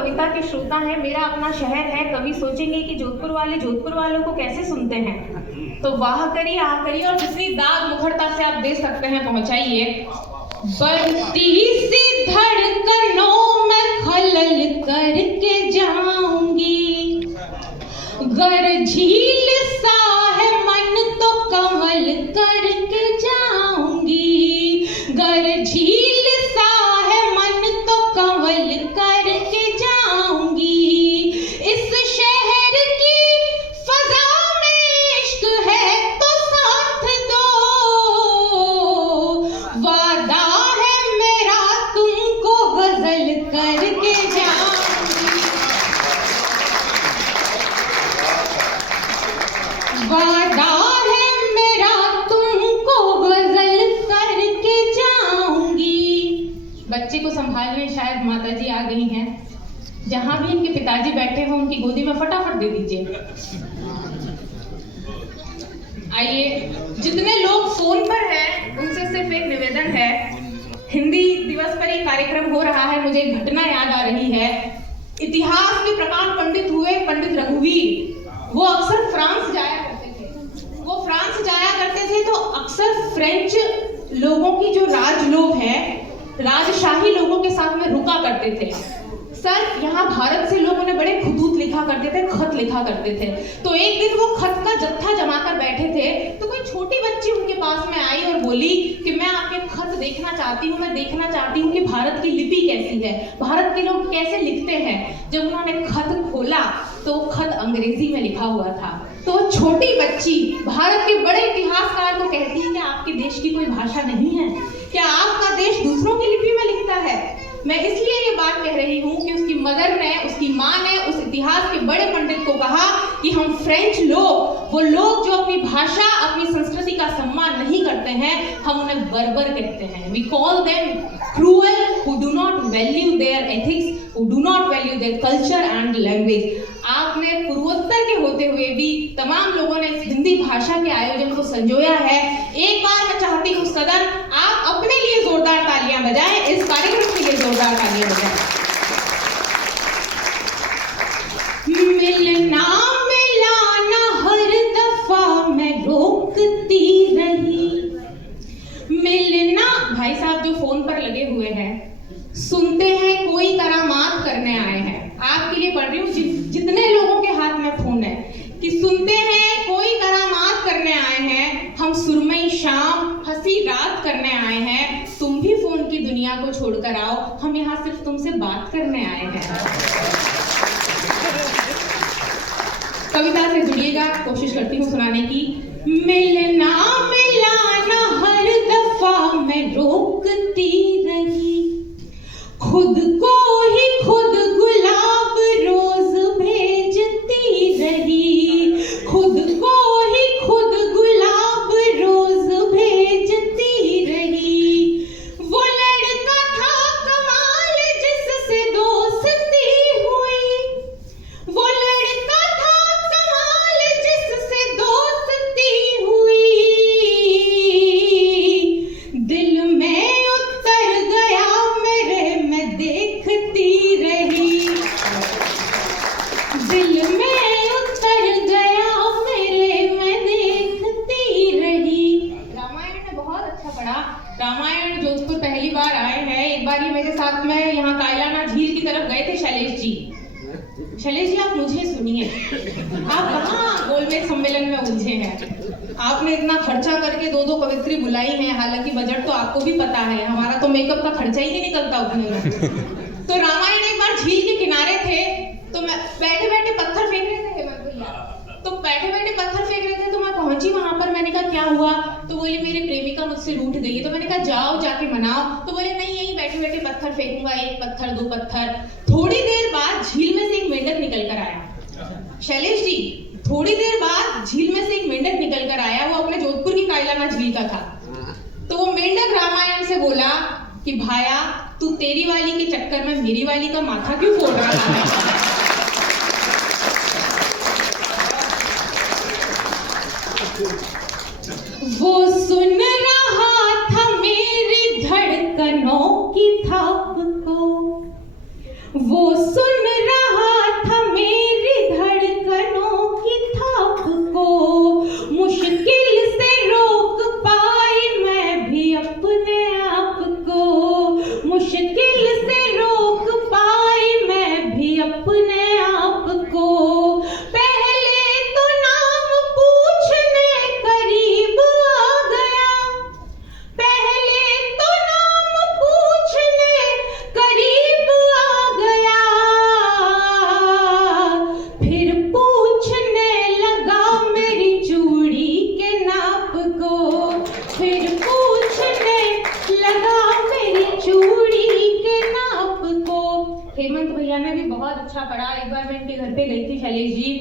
कविता के श्रोता हैं, मेरा अपना शहर है, कभी सोचेंगे कि जोधपुर वाले जोधपुर वालों को कैसे सुनते हैं। तो वाह करिए, आ करिए और जितनी दाग मुखरता से आप दे सकते हैं पहुंचाइए। बढ़ती सी धड़कनों में खलल करके जाऊंगी, गर झील सा है मन तो कमल करके जाऊंगी, गर झील सा है मन तो कमल करके जाऊंगी। इस शहर की फजा में इश्क है तो साथ दो, वादा है मेरा तुमको गजल करके जाऊंगी, वादा है मेरा तुमको गजल करके जाऊंगी। बच्चे को संभालने शायद माताजी आ गई हैं, जहां भी इनके पिताजी बैठे हो उनकी गोदी में फटाफट दे दीजिए। आइए, जितने लोग फोन पर हैं उनसे सिर्फ एक निवेदन है, हिंदी दिवस पर एक कार्यक्रम हो रहा है, मुझे एक घटना याद आ रही है। इतिहास के प्रकांड पंडित हुए पंडित रघुवीर, वो अक्सर फ्रांस जाया करते थे। वो फ्रांस जाया करते थे तो अक्सर फ्रेंच लोगों की जो राजलोग हैं, राजशाही लोगों के साथ में रुका करते थे। सर, यहाँ भारत से लोग उन्हें बड़े खुतूत लिखा करते थे, खत लिखा करते थे। तो एक दिन वो खत का जत्था जमा कर बैठे थे तो कोई छोटी बच्ची उनके पास में आई और बोली कि मैं आपके खत देखना चाहती हूँ, मैं देखना चाहती हूँ कि भारत की लिपि कैसी है, भारत के लोग कैसे लिखते हैं। जब उन्होंने खत खोला तो खत अंग्रेजी में लिखा हुआ था। तो छोटी बच्ची भारत के बड़े इतिहासकार को कहती है कि आपके देश की कोई भाषा नहीं है, क्या आपका देश दूसरों की लिपि में लिखता है। मैं इसलिए ये बात कह रही हूँ कि उसकी मदर ने, उसकी माँ ने उस इतिहास के बड़े पंडित को कहा कि हम फ्रेंच लोग, वो लोग जो अपनी भाषा, अपनी संस्कृति का सम्मान नहीं करते हैं, हम उन्हें बर्बर कहते हैं। We call them cruel who do not value their ethics, who do not value their culture and language। आपने पूर्वोत्तर के होते हुए भी तमाम लोगों ने इस हिंदी भाषा के आयोजन को संजोया है। एक बार मैं चाहती हूँ सदन, आप अपने लिए जोरदार तालियां बजाएं, इस कार्यक्रम के लिए जोरदार तालियां बजाएं। मिलना मिलाना हर दफा मैं रोकती रही, मिलना। भाई साहब जो फोन पर लगे हुए हैं, सुनते हैं कोई करामात करने आए हैं। आपके लिए पढ़ रही हूँ, जितने लोगों के हाथ में फोन है, कि सुनते हैं कोई करामात करने आए हैं, हम सुरमई शाम हंसी रात करने आए हैं, तुम भी फोन की दुनिया को छोड़कर आओ, हम यहाँ सिर्फ तुमसे बात करने आए हैं। कविता से जुड़िएगा, कोशिश करती हूँ सुनाने की। मिलना मिलाना हर दफा मैं रोकती रही, खुद को ही खुद गुलाब रोज भेजती रही, खुद को ही खुद गुलाब रोज भेजती रही। वो लड़का था कमाल जिससे दोस्ती हुई, वो लड़का था कमाल जिससे दोस्ती हुई, दिल में उतर गया मेरे मैं देखती रही, दिल में उतर गया मेरे मैं देखती रही। रामायण ने बहुत अच्छा पढ़ा। रामायण जोधपुर पहली बार आए हैं। एक बार ही मेरे साथ में यहाँ कायलाना झील की तरफ गए थे शैलेश जी। शैलेश जी, आप मुझे सुनिए, आप कहाँ गोलमेज सम्मेलन में उलझे हैं। आपने इतना खर्चा करके दो कवित्री बुलाई हैं, हालांकि बजट तो आपको भी पता है, हमारा तो मेकअप का खर्चा ही नहीं निकलता उतने में। तो रामायण एक बार झील के किनारे थे, तो मैं बैठे बैठे पत्थर फेंक रहे थे हेमंत भैया, तो बैठे बैठे पत्थर फेंक रहे थे, तो मैं पहुंची वहां पर। मैंने कहा क्या हुआ? तो बोली मेरी प्रेमिका मुझसे रूठ गई है। तो मैंने कहा जाओ जाके मनाओ। तो बोले नहीं, यही बैठे बैठे पत्थर फेंकूंगा, एक पत्थर दो पत्थर। थोड़ी देर बाद झील में से एक मेंढक निकल कर आया। शैलेश जी, थोड़ी देर बाद झील में से एक मेंढक निकल कर आया, वो अपने जोधपुर की कायलाना झील का था। तो वो मेंढक रामायण से बोला कि भाया, तू तेरी वाली के चक्कर में मेरी वाली का माथा क्यों फोड़ रहा है? वो सुन रहा था मेरी धड़कनों की थाप को, वो सुन हेमंत भैया ने भी बहुत अच्छा पढ़ा। एक बार मैं इनके घर पे गई थी शैलेश जी,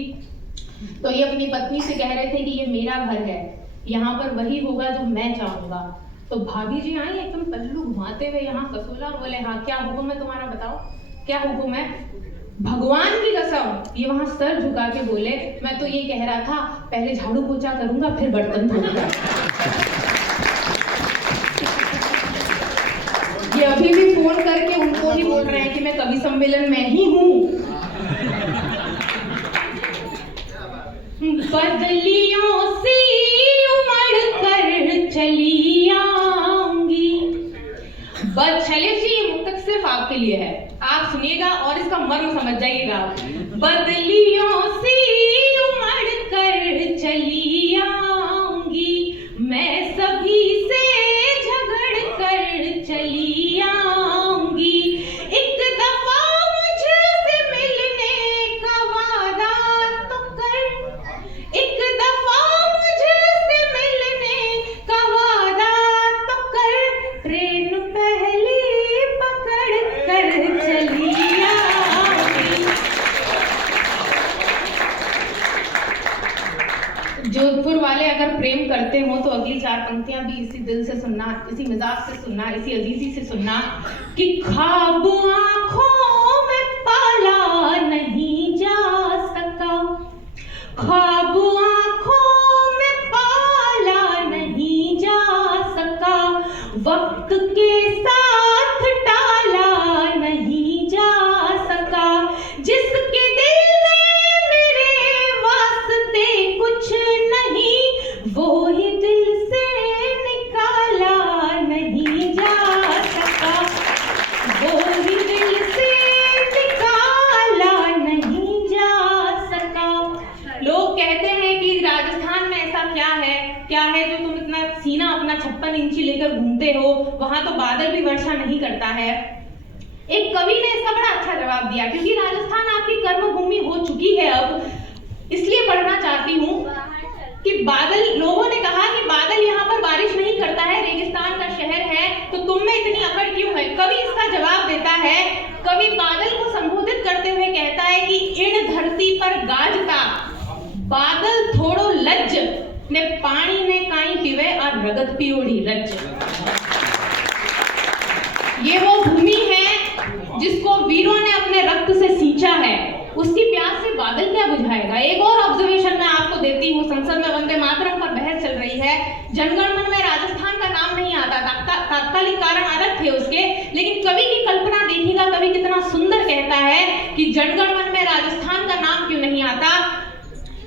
तो ये अपनी पत्नी से कह रहे थे कि ये मेरा घर है, यहाँ पर वही होगा जो मैं चाहूंगा। तो भाभी जी आई एकदम पल्लू घुमाते हुए यहाँ कसोला, बोले हाँ क्या हुक्म है तुम्हारा, बताओ क्या हुक्म है। भगवान की कसम ये वहां सर झुका के बोले, मैं तो ये कह रहा था पहले झाड़ू पोछा करूंगा फिर बर्तन धोऊंगा। ये अभी भी फोन करके उनको ही बोल रहे हैं कि मैं कवि सम्मेलन में ही हूँ। बदलियों से उमड़ कर चली आऊंगी। शैलेश जी ये मुक्तक सिर्फ आपके लिए है, आप सुनिएगा और इसका मर्म समझ जाइएगा। बदलियों से उमड़ कर चली आऊंगी, मैं सभी से झगड़ कर चली आऊंगी। एक दफा मुझसे मिलने का वादा तो कर, एक दफा मुझसे मिलने का वादा तो कर, ट्रेन पहले पकड़ कर चली आऊंगी। जोधपुर वाले अगर प्रेम करते हो तो अगली 4 पंक्तियां भी इसी दिल से सुनना, इसी मिजाज से सुनना, इसी अजीजी से सुनना कि ख्वाब आंखों में पाला नहीं जा सका, ख्वाब आंखों में पाला नहीं जा सका, वक्त के साथ टाला नहीं जा सका, जिसके दिल में मेरे वास्ते कुछ नहीं, वो ही दिल से निकाला नहीं जा सका, वो ही दिल से निकाला नहीं जा सका। लोग कहते हैं कि राजस्थान में ऐसा क्या है जो तुम इतना सीना अपना 56 इंची लेकर घूमते हो, वहां तो बादल भी वर्षा नहीं करता है। एक कवि ने इसका बड़ा अच्छा जवाब दिया, क्योंकि राजस्थान आपकी कर्मभूमि हो चुकी है अब, इसलिए पढ़ना चाहती हूँ कि बादल, लोगों ने कहा कि बादल यहाँ पर बारिश नहीं करता है, रेगिस्तान का शहर है, तो तुम में इतनी अकड़ क्यों है। कवि इसका जवाब देता है, कवि बादल को संबोधित करते हुए कहता है कि इन धरती पर गाजता बादल थोड़ो लज्ज ने पानी ने काई पीवे और रगत पियोड़ी रज। ये वो भूमि है जिसको वीरों ने अपने रक्त से सींचा है, उसकी प्यास से बादल क्या बुझाएगा। एक और ऑब्जर्वेशन मैं आपको देती हूँ, संसद में वंदे मातरम पर बहस चल रही है, जनगण मन में राजस्थान का नाम नहीं आता, तात्कालिक कारण अलग थे उसके, लेकिन कवि की कल्पना देखिएगा, कवि कितना सुंदर कहता है कि जनगण मन में राजस्थान का नाम क्यों नहीं आता।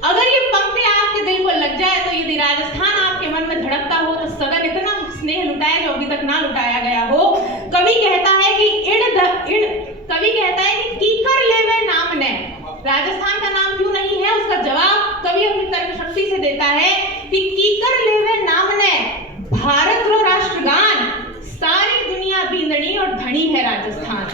अगर ये पंक्ति आपके दिल को लग जाए तो यदि राजस्थान आपके मन में धड़कता हो तो सदन इतना स्नेह लुटाए जो अभी तक ना लुटाया गया हो। कवि कहता है कि कवि कहता है कि कीकर लेवे नाम ने, राजस्थान का नाम क्यों नहीं है, उसका जवाब कवि अपनी तर्क शक्ति से देता है कि कीकर लेवे नाम ने भारत रो राष्ट्रगान, सारी दुनिया बींदनी और धनी है राजस्थान।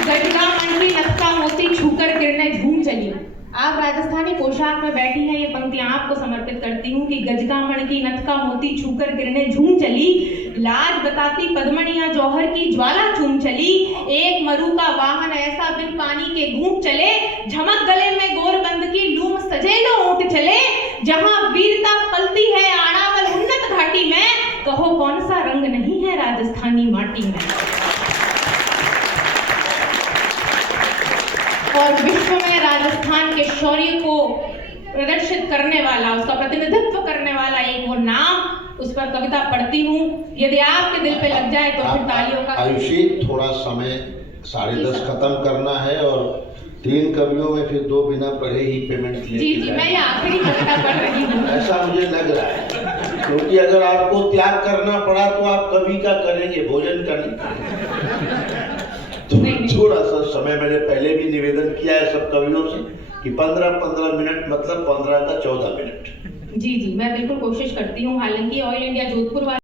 गजगा मंडी लत्ता मोती छूकर किरणें झूम चली। आप राजस्थानी पोशाक में बैठी हैं, ये पंक्तियां आपको समर्पित करती हूँ कि गजगा मण की नथका मोती छूकर किरणें झूम चली, लाज बताती पद्मणियां जौहर की ज्वाला चूम चली, एक मरु का वाहन ऐसा बिन पानी के घूम चले, झमक गले में गोरबंद की लूम सजेलो ऊंट चले, जहां वीरता पलती है आड़ावल उन्नत घाटी में, कहो कौन सा रंग नहीं है राजस्थानी माटी में। और विश्व में राजस्थान के शौर्य को प्रदर्शित करने वाला, उसका प्रतिनिधित्व करने वाला एक वो नाम, उस पर कविता पढ़ती हूँ, यदि आपके दिल पे लग जाए तो फिर तालियों का। आयुषी थोड़ा समय 10:30 खत्म करना है और 3 कवियों में फिर 2 बिना पढ़े ही पेमेंट लिए। जी मैं ये आखिरी कविता पढ़ रही हूँ। ऐसा मुझे लग रहा है, क्योंकि अगर आपको त्याग करना पड़ा तो आप कवि का करेंगे, भोजन का नहीं। थोड़ा सा समय मैंने पहले भी निवेदन किया है सब कवियों से कि 15-15 मिनट, मतलब 15 का 14 मिनट। जी मैं बिल्कुल कोशिश करती हूँ। हालांकि ऑल इंडिया जोधपुर